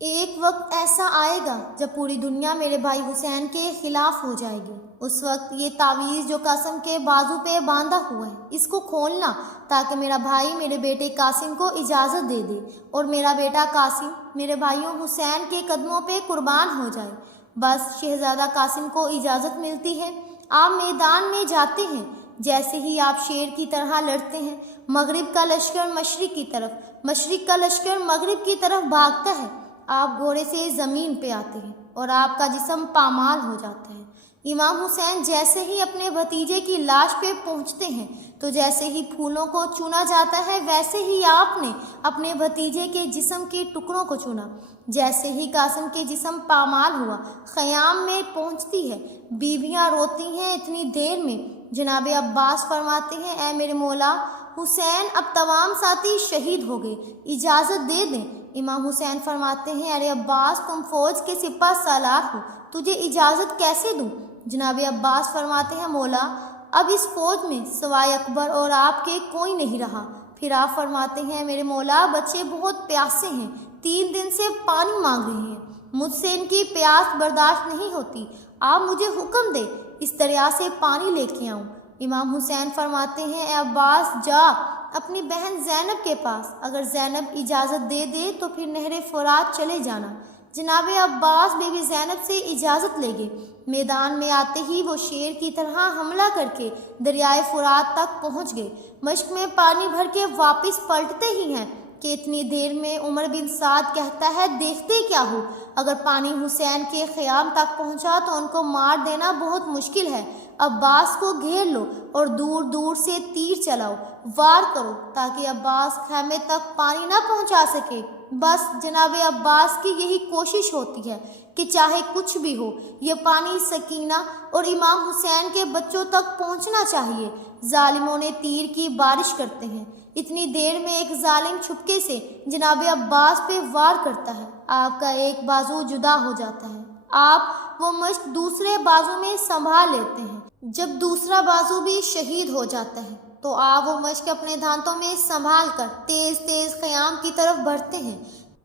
ایک وقت ایسا آئے گا جب پوری دنیا میرے بھائی حسین کے خلاف ہو جائے گی۔ اس وقت یہ تعویذ جو قاسم کے بازو پہ باندھا ہوا ہے، اس کو کھولنا تاکہ میرا بھائی میرے بیٹے قاسم کو اجازت دے دے اور میرا بیٹا قاسم میرے بھائیوں حسین کے قدموں پہ قربان ہو جائے۔ بس شہزادہ قاسم کو اجازت ملتی ہے، آپ میدان میں جاتے ہیں۔ جیسے ہی آپ شیر کی طرح لڑتے ہیں، مغرب کا لشکر مشرق کی طرف، مشرق کا لشکر مغرب کی طرف بھاگتا ہے۔ آپ گھوڑے سے زمین پہ آتے ہیں اور آپ کا جسم پامال ہو جاتا ہے۔ امام حسین جیسے ہی اپنے بھتیجے کی لاش پہ پہنچتے ہیں تو جیسے ہی پھولوں کو چنا جاتا ہے، ویسے ہی آپ نے اپنے بھتیجے کے جسم کے ٹکڑوں کو چنا۔ جیسے ہی قاسم کے جسم پامال ہوا، خیام میں پہنچتی ہے، بیویاں روتی ہیں اتنی دیر میں۔ جناب عباس فرماتے ہیں، اے میرے مولا حسین، اب تمام ساتھی شہید ہو گئے، اجازت دے دیں۔ امام حسین فرماتے ہیں، ارے عباس، تم فوج کے سپہ سالار ہو، تجھے اجازت کیسے دوں؟ جناب عباس فرماتے ہیں، مولا اب اس فوج میں سوائے اکبر اور آپ کے کوئی نہیں رہا۔ پھر آپ فرماتے ہیں، میرے مولا بچے بہت پیاسے ہیں، 3 دن سے پانی مانگ رہے ہیں، مجھ سے ان کی پیاس برداشت نہیں ہوتی، آپ مجھے حکم دیں اس دریا سے پانی لے کے آؤں۔ امام حسین فرماتے ہیں، اے عباس، جا اپنی بہن زینب کے پاس، اگر زینب اجازت دے دے تو پھر نہر فرات چلے جانا۔ جناب عباس بی بی زینب سے اجازت لے گئے۔ میدان میں آتے ہی وہ شیر کی طرح حملہ کر کے دریائے فرات تک پہنچ گئے۔ مشق میں پانی بھر کے واپس پلٹتے ہی ہیں کہ اتنی دیر میں عمر بن سعد کہتا ہے، دیکھتے کیا ہو، اگر پانی حسین کے خیام تک پہنچا تو ان کو مار دینا بہت مشکل ہے، عباس کو گھیر لو اور دور دور سے تیر چلاؤ، وار کرو تاکہ عباس خیمے تک پانی نہ پہنچا سکے۔ بس جناب عباس کی یہی کوشش ہوتی ہے کہ چاہے کچھ بھی ہو، یہ پانی سکینہ اور امام حسین کے بچوں تک پہنچنا چاہیے۔ ظالموں نے تیر کی بارش کرتے ہیں۔ اتنی دیر میں ایک ظالم چھپکے سے جناب عباس پہ وار کرتا ہے، آپ کا ایک بازو جدا ہو جاتا ہے، آپ وہ مشق دوسرے بازو میں سنبھال لیتے ہیں۔ جب دوسرا بازو بھی شہید ہو جاتا ہے تو آپ وہ مشق اپنے دھانتوں میں سنبھال کر تیز تیز خیام کی طرف بڑھتے ہیں۔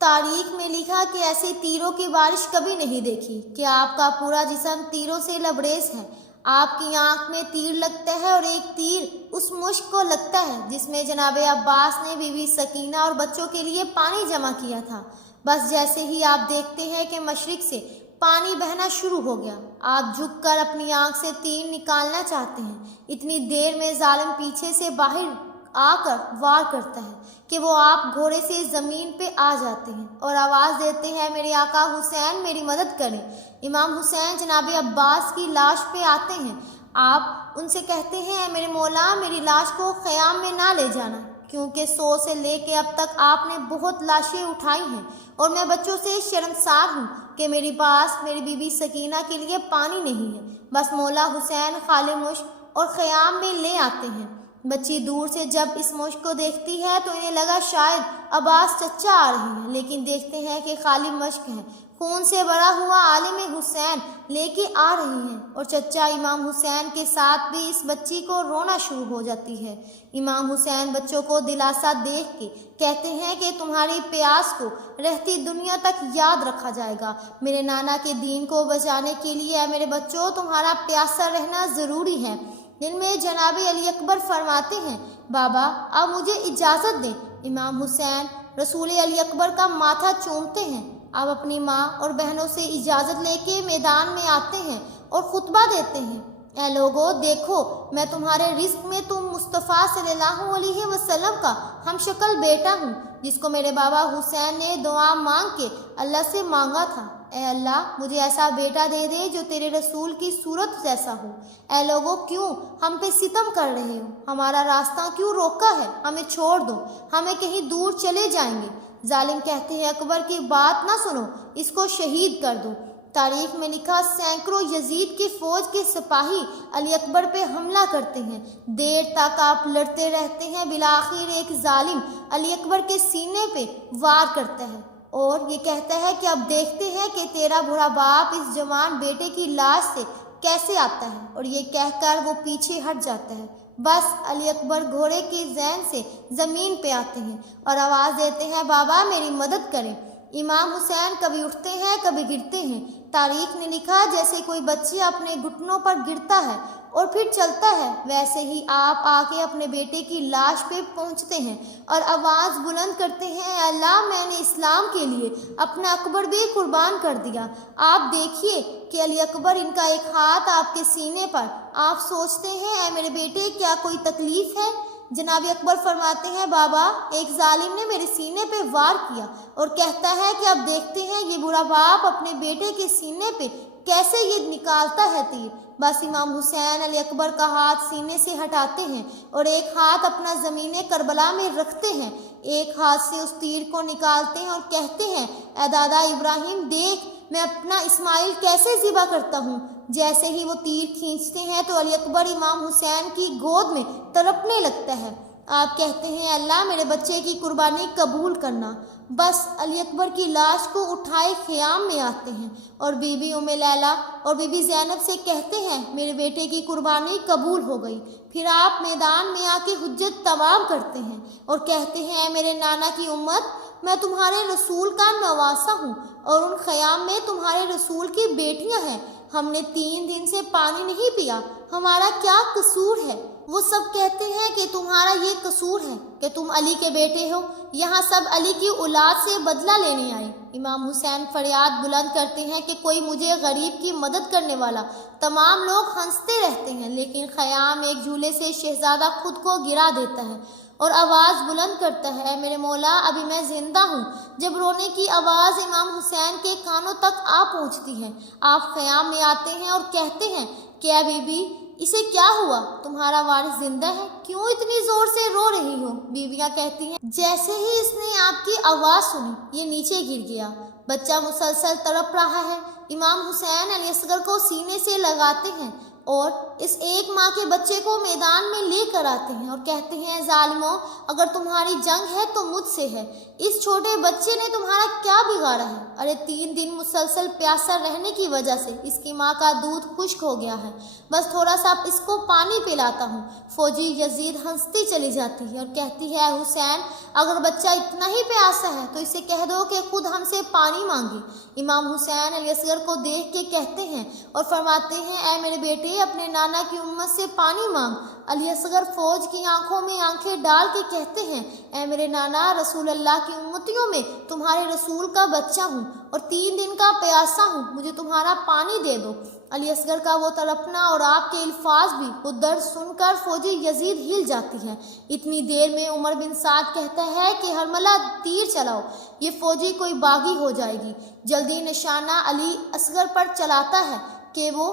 تاریخ میں لکھا کہ ایسے تیروں کی بارش کبھی نہیں دیکھی کہ آپ کا پورا جسم تیروں سے لبریز ہے۔ آپ کی آنکھ میں تیر لگتا ہے اور ایک تیر اس مشک کو لگتا ہے جس میں جناب عباس نے بی بی سکینہ اور بچوں کے لیے پانی جمع کیا تھا۔ بس جیسے ہی آپ دیکھتے ہیں کہ مشرق سے پانی بہنا شروع ہو گیا، آپ جھک کر اپنی آنکھ سے تیر نکالنا چاہتے ہیں۔ اتنی دیر میں ظالم پیچھے سے باہر آ کر وار کرتا ہے کہ وہ آپ گھوڑے سے زمین پہ آ جاتے ہیں اور آواز دیتے ہیں، میرے آقا حسین میری مدد کریں۔ امام حسین جناب عباس کی لاش پہ آتے ہیں، آپ ان سے کہتے ہیں، اے میرے مولا میری لاش کو خیام میں نہ لے جانا، کیونکہ 100 سے لے کے اب تک آپ نے بہت لاشیں اٹھائی ہیں اور میں بچوں سے شرمسار ہوں کہ میرے پاس میری بی بی سکینہ کے لیے پانی نہیں ہے۔ بس مولا حسین خالِ مشک اور خیام میں لے آتے ہیں۔ بچی دور سے جب اس مشک کو دیکھتی ہے تو انہیں لگا شاید عباس چچا آ رہے ہیں، لیکن دیکھتے ہیں کہ خالی مشک ہے۔ خون سے بھرا ہوا عالم حسین لے کے آ رہے ہیں اور چچا امام حسین کے ساتھ بھی اس بچی کو رونا شروع ہو جاتی ہے۔ امام حسین بچوں کو دلاسا دیکھ کے کہتے ہیں کہ تمہاری پیاس کو رہتی دنیا تک یاد رکھا جائے گا۔ میرے نانا کے دین کو بچانے کے لیے اے میرے بچوں تمہارا پیاسا رہنا ضروری ہے۔ دن میں جناب علی اکبر فرماتے ہیں، بابا اب مجھے اجازت دیں۔ امام حسین رسول علی اکبر کا ماتھا چومتے ہیں، اب اپنی ماں اور بہنوں سے اجازت لے کے میدان میں آتے ہیں اور خطبہ دیتے ہیں، اے لوگو دیکھو میں تمہارے رزق میں تم مصطفیٰ صلی اللہ علیہ وسلم کا ہم شکل بیٹا ہوں، جس کو میرے بابا حسین نے دعا مانگ کے اللہ سے مانگا تھا۔ اے اللہ مجھے ایسا بیٹا دے دے جو تیرے رسول کی صورت جیسا ہو۔ اے لوگو کیوں ہم پہ ستم کر رہے ہو؟ ہمارا راستہ کیوں روکا ہے؟ ہمیں چھوڑ دو، ہمیں کہیں دور چلے جائیں گے۔ ظالم کہتے ہیں، اکبر کی بات نہ سنو، اس کو شہید کر دو۔ تاریخ میں لکھا سینکڑوں یزید کی فوج کے سپاہی علی اکبر پہ حملہ کرتے ہیں، دیر تک آپ لڑتے رہتے ہیں، بالآخر ایک ظالم علی اکبر کے سینے پہ وار کرتا ہے اور یہ کہتا ہے کہ اب دیکھتے ہیں کہ تیرا برا باپ اس جوان بیٹے کی لاش سے کیسے آتا ہے، اور یہ کہہ کر وہ پیچھے ہٹ جاتا ہے۔ بس علی اکبر گھوڑے کی ذہن سے زمین پہ آتے ہیں اور آواز دیتے ہیں، بابا میری مدد کریں۔ امام حسین کبھی اٹھتے ہیں کبھی گرتے ہیں۔ تاریخ نے لکھا جیسے کوئی بچہ اپنے گھٹنوں پر گرتا ہے اور پھر چلتا ہے، ویسے ہی آپ آ کے اپنے بیٹے کی لاش پہ پہنچتے ہیں اور آواز بلند کرتے ہیں، اے اللہ میں نے اسلام کے لیے اپنا اکبر بھی قربان کر دیا۔ آپ دیکھیے کہ علی اکبر، ان کا ایک ہاتھ آپ کے سینے پر، آپ سوچتے ہیں اے میرے بیٹے کیا کوئی تکلیف ہے؟ جناب اکبر فرماتے ہیں، بابا ایک ظالم نے میرے سینے پہ وار کیا اور کہتا ہے کہ اب دیکھتے ہیں یہ برا باپ اپنے بیٹے کے سینے پہ کیسے یہ نکالتا ہے تیر۔ بس امام حسین علی اکبر کا ہاتھ سینے سے ہٹاتے ہیں اور ایک ہاتھ اپنا زمین کربلا میں رکھتے ہیں، ایک ہاتھ سے اس تیر کو نکالتے ہیں اور کہتے ہیں، اے دادا ابراہیم دیکھ میں اپنا اسماعیل کیسے ذبح کرتا ہوں۔ جیسے ہی وہ تیر کھینچتے ہیں تو علی اکبر امام حسین کی گود میں تڑپنے لگتا ہے۔ آپ کہتے ہیں، اللہ میرے بچے کی قربانی قبول کرنا۔ بس علی اکبر کی لاش کو اٹھائے خیام میں آتے ہیں اور بی بی ام لیلہ اور بی بی زینب سے کہتے ہیں، میرے بیٹے کی قربانی قبول ہو گئی۔ پھر آپ میدان میں آ کے حجت تمام کرتے ہیں اور کہتے ہیں، اے میرے نانا کی امت، میں تمہارے رسول کا نواسا ہوں اور ان خیام میں تمہارے رسول کی بیٹیاں ہیں۔ ہم نے 3 دن سے پانی نہیں پیا، ہمارا کیا قصور ہے؟ وہ سب کہتے ہیں کہ تمہارا یہ قصور ہے کہ تم علی کے بیٹے ہو، یہاں سب علی کی اولاد سے بدلہ لینے آئے۔ امام حسین فریاد بلند کرتے ہیں کہ کوئی مجھے غریب کی مدد کرنے والا۔ تمام لوگ ہنستے رہتے ہیں، لیکن خیام ایک جھولے سے شہزادہ خود کو گرا دیتا ہے اور آواز بلند کرتا ہے، اے میرے مولا ابھی میں زندہ ہوں۔ جب رونے کی آواز امام حسین کے کانوں تک آ پہنچتی ہے، آپ خیام میں آتے ہیں اور کہتے ہیں کہ اے بی بی اسے کیا ہوا؟ تمہارا وارث زندہ ہے، کیوں اتنی زور سے رو رہی ہو؟ بیویاں کہتی ہیں، جیسے ہی اس نے آپ کی آواز سنی یہ نیچے گر گیا، بچہ مسلسل تڑپ رہا ہے۔ امام حسین علی اصغر کو سینے سے لگاتے ہیں اور اس ایک ماں کے بچے کو میدان میں لے کر آتے ہیں اور کہتے ہیں، ظالموں اگر تمہاری جنگ ہے تو مجھ سے ہے، اس چھوٹے بچے نے تمہارا کیا بگاڑا ہے؟ ارے 3 دن مسلسل پیاسا رہنے کی وجہ سے اس کی ماں کا دودھ خشک ہو گیا ہے، بس تھوڑا سا اس کو پانی پلاتا ہوں۔ فوجی یزید ہنستی چلی جاتی ہے اور کہتی ہے، اے حسین اگر بچہ اتنا ہی پیاسا ہے تو اسے کہہ دو کہ خود ہم سے پانی مانگے۔ امام حسین علی اصغر کو دیکھ کے کہتے ہیں اور فرماتے ہیں، اے میرے بیٹے اپنے نانا کی امت سے پانی مانگ۔ علی اصغر فوج کی آنکھوں میں آنکھیں ڈال کے کہتے ہیں، اے میرے نانا رسول اللہ کی امتیوں میں تمہارے رسول کا بچہ ہوں اور 3 دن کا پیاسا ہوں، مجھے تمہارا پانی دے دو۔ علی اصغر کا وہ تڑپنا اور آپ کے الفاظ بھی، وہ درد سن کر فوجی یزید ہل جاتی ہے۔ اتنی دیر میں عمر بن سعد کہتا ہے کہ ہرملہ تیر چلاؤ، یہ فوجی کوئی باغی ہو جائے گی۔ جلدی نشانہ علی اصغر پر چلاتا ہے کہ وہ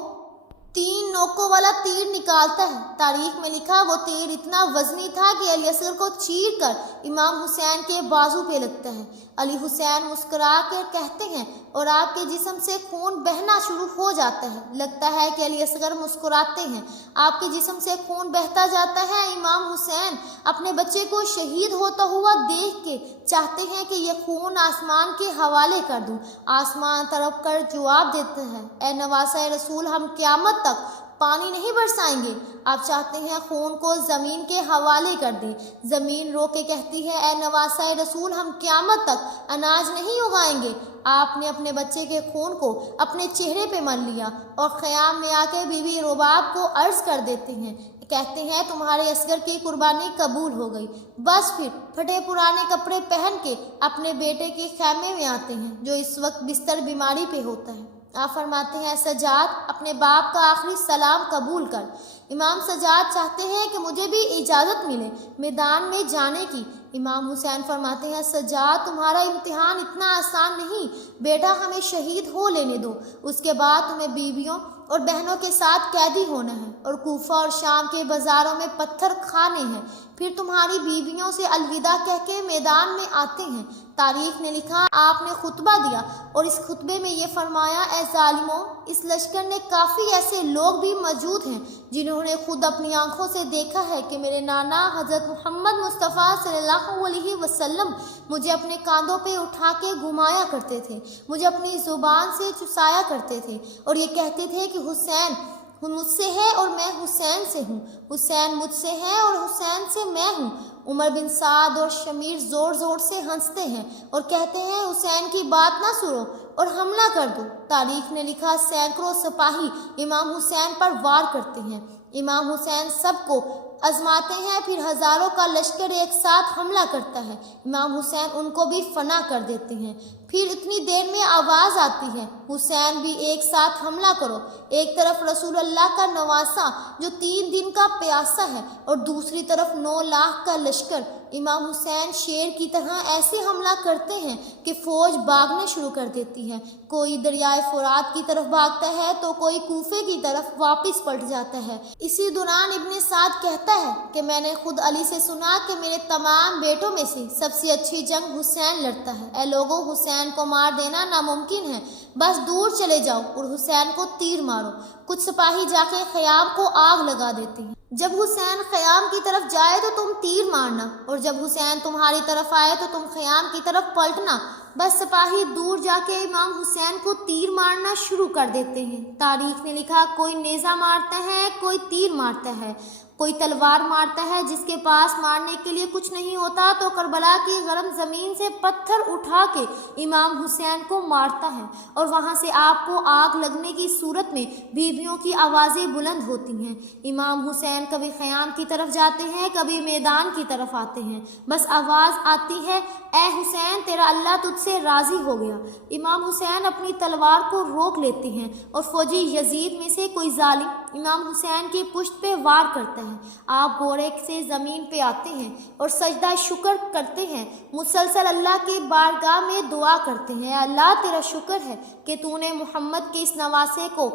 3 نوکوں والا تیر نکالتا ہے۔ تاریخ میں لکھا وہ تیر اتنا وزنی تھا کہ علی اصغر کو چیر کر امام حسین کے بازو پہ لگتا ہے۔ علی حسین مسکرا کر کہتے ہیں اور آپ کے جسم سے خون بہنا شروع ہو جاتا ہے۔ لگتا ہے کہ علی اصغر مسکراتے ہیں، آپ کے جسم سے خون بہتا جاتا ہے۔ امام حسین اپنے بچے کو شہید ہوتا ہوا دیکھ کے چاہتے ہیں کہ یہ خون آسمان کے حوالے کر دوں۔ آسمان تڑپ کر جواب دیتا ہے، اے نواسہ رسول ہم قیامت تک پانی نہیں برسائیں گے، آپ چاہتے ہیں خون کو زمین کے حوالے کر دیں۔ زمین رو کے کہتی ہے، اے نواسہ رسول ہم قیامت تک اناج نہیں اگائیں گے۔ آپ نے اپنے بچے کے خون کو اپنے چہرے پہ مل لیا اور خیام میں آ کے بی بی رباب کو عرض کر دیتے ہیں، کہتے ہیں تمہارے اصغر کی قربانی قبول ہو گئی۔ بس پھر پھٹے پرانے کپڑے پہن کے اپنے بیٹے کے خیمے میں آتے ہیں جو اس وقت بستر بیماری پہ ہوتا ہے۔ آپ فرماتے ہیں، سجاد اپنے باپ کا آخری سلام قبول کر۔ امام سجاد چاہتے ہیں کہ مجھے بھی اجازت ملے میدان میں جانے کی۔ امام حسین فرماتے ہیں، سجاد تمہارا امتحان اتنا آسان نہیں، بیٹا ہمیں شہید ہو لینے دو، اس کے بعد تمہیں بیویوں اور بہنوں کے ساتھ قیدی ہونا ہے اور کوفہ اور شام کے بازاروں میں پتھر کھانے ہیں، پھر تمہاری بیویوں سے الوداع کہہ کے میدان میں آتے ہیں۔ تاریخ نے لکھا آپ نے خطبہ دیا اور اس خطبے میں یہ فرمایا، اے ظالموں اس لشکر نے کافی ایسے لوگ بھی موجود ہیں جنہوں نے خود اپنی آنکھوں سے دیکھا ہے کہ میرے نانا حضرت محمد مصطفیٰ صلی اللہ علیہ وسلم مجھے اپنے کاندھوں پہ اٹھا کے گھمایا کرتے تھے، مجھے اپنی زبان سے چسایا کرتے تھے اور یہ کہتے تھے کہ حسین مجھ سے ہے اور میں حسین سے ہوں، حسین مجھ سے ہے اور حسین سے میں ہوں۔ عمر بن سعد اور شمیر زور زور سے ہنستے ہیں اور کہتے ہیں حسین کی بات نہ سنو اور حملہ کر دو۔ تاریخ نے لکھا سینکڑوں سپاہی امام حسین پر وار کرتے ہیں، امام حسین سب کو آزماتے ہیں، پھر ہزاروں کا لشکر ایک ساتھ حملہ کرتا ہے، امام حسین ان کو بھی فنا کر دیتے ہیں۔ پھر اتنی دیر میں آواز آتی ہے حسین بھی ایک ساتھ حملہ کرو۔ ایک طرف رسول اللہ کا نواسہ جو 3 دن کا پیاسا ہے اور دوسری طرف 9 لاکھ کا لشکر۔ امام حسین شیر کی طرح ایسے حملہ کرتے ہیں کہ فوج بھاگنے شروع کر دیتی ہے، کوئی دریائے فرات کی طرف بھاگتا ہے تو کوئی کوفے کی طرف واپس پلٹ جاتا ہے۔ اسی دوران ابن سعد کہتا ہے کہ میں نے خود علی سے سنا کہ میرے تمام بیٹوں میں سے سب سے اچھی جنگ حسین لڑتا ہے۔ اے لوگوں، حسین کو مار دینا ناممکن ہے، بس دور چلے جاؤ اور حسین کو تیر مارو۔ کچھ سپاہی جا کے خیام کو آگ لگا دیتے ہیں۔ جب حسین خیام کی طرف جائے تو تم تیر مارنا، اور جب حسین تمہاری طرف آئے تو تم خیام کی طرف پلٹنا۔ بس سپاہی دور جا کے امام حسین کو تیر مارنا شروع کر دیتے ہیں۔ تاریخ نے لکھا کوئی نیزہ مارتا ہے، کوئی تیر مارتا ہے، کوئی تلوار مارتا ہے۔ جس کے پاس مارنے کے لیے کچھ نہیں ہوتا تو کربلا کی گرم زمین سے پتھر اٹھا کے امام حسین کو مارتا ہے، اور وہاں سے آپ کو آگ لگنے کی صورت میں بیویوں کی آوازیں بلند ہوتی ہیں۔ امام حسین کبھی خیام کی طرف جاتے ہیں، کبھی میدان کی طرف آتے ہیں، بس آواز آتی ہے اے حسین تیرا اللہ تجھ سے راضی ہو گیا۔ امام حسین اپنی تلوار کو روک لیتے ہیں اور فوجی یزید میں سے کوئی ظالم امام حسین کی پشت پہ وار کرتا ہے۔ آپ گھوڑے سے زمین پہ آتے ہیں اور سجدہ شکر کرتے ہیں، مسلسل اللہ کی بارگاہ میں دعا کرتے ہیں، اے اللہ تیرا شکر ہے کہ تو نے محمد کے اس نواسے کو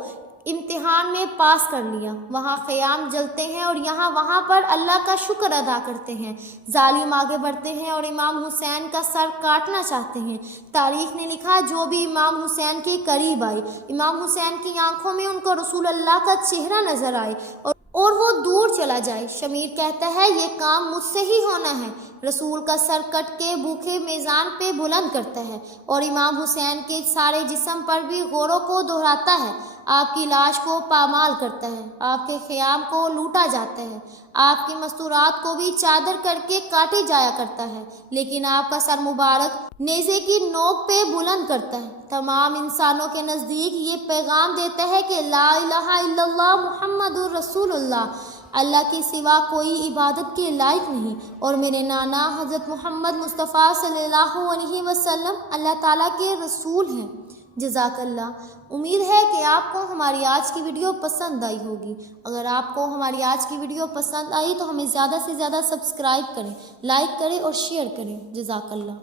امتحان میں پاس کر لیا۔ وہاں خیام جلتے ہیں اور وہاں پر اللہ کا شکر ادا کرتے ہیں۔ ظالم آگے بڑھتے ہیں اور امام حسین کا سر کاٹنا چاہتے ہیں۔ تاریخ نے لکھا جو بھی امام حسین کے قریب آئے، امام حسین کی آنکھوں میں ان کو رسول اللہ کا چہرہ نظر آئے اور وہ دور چلا جائے۔ شمیر کہتا ہے یہ کام مجھ سے ہی ہونا ہے۔ رسول کا سر کٹ کے بھوکے میزان پہ بلند کرتا ہے اور امام حسین کے سارے جسم پر بھی غوروں کو دہراتا ہے۔ آپ کی لاش کو پامال کرتا ہے، آپ کے خیام کو لوٹا جاتا ہے، آپ کی مستورات کو بھی چادر کر کے کاٹے جایا کرتا ہے، لیکن آپ کا سر مبارک نیزے کی نوک پہ بلند کرتا ہے۔ تمام انسانوں کے نزدیک یہ پیغام دیتا ہے کہ لا الہ الا اللہ محمد رسول اللہ، اللہ کے سوا کوئی عبادت کے لائق نہیں، اور میرے نانا حضرت محمد مصطفیٰ صلی اللہ علیہ وسلم اللہ تعالیٰ کے رسول ہیں۔ جزاک اللہ۔ امید ہے کہ آپ کو ہماری آج کی ویڈیو پسند آئی ہوگی۔ اگر آپ کو ہماری آج کی ویڈیو پسند آئی تو ہمیں زیادہ سے زیادہ سبسکرائب کریں، لائک کریں اور شیئر کریں۔ جزاک اللہ۔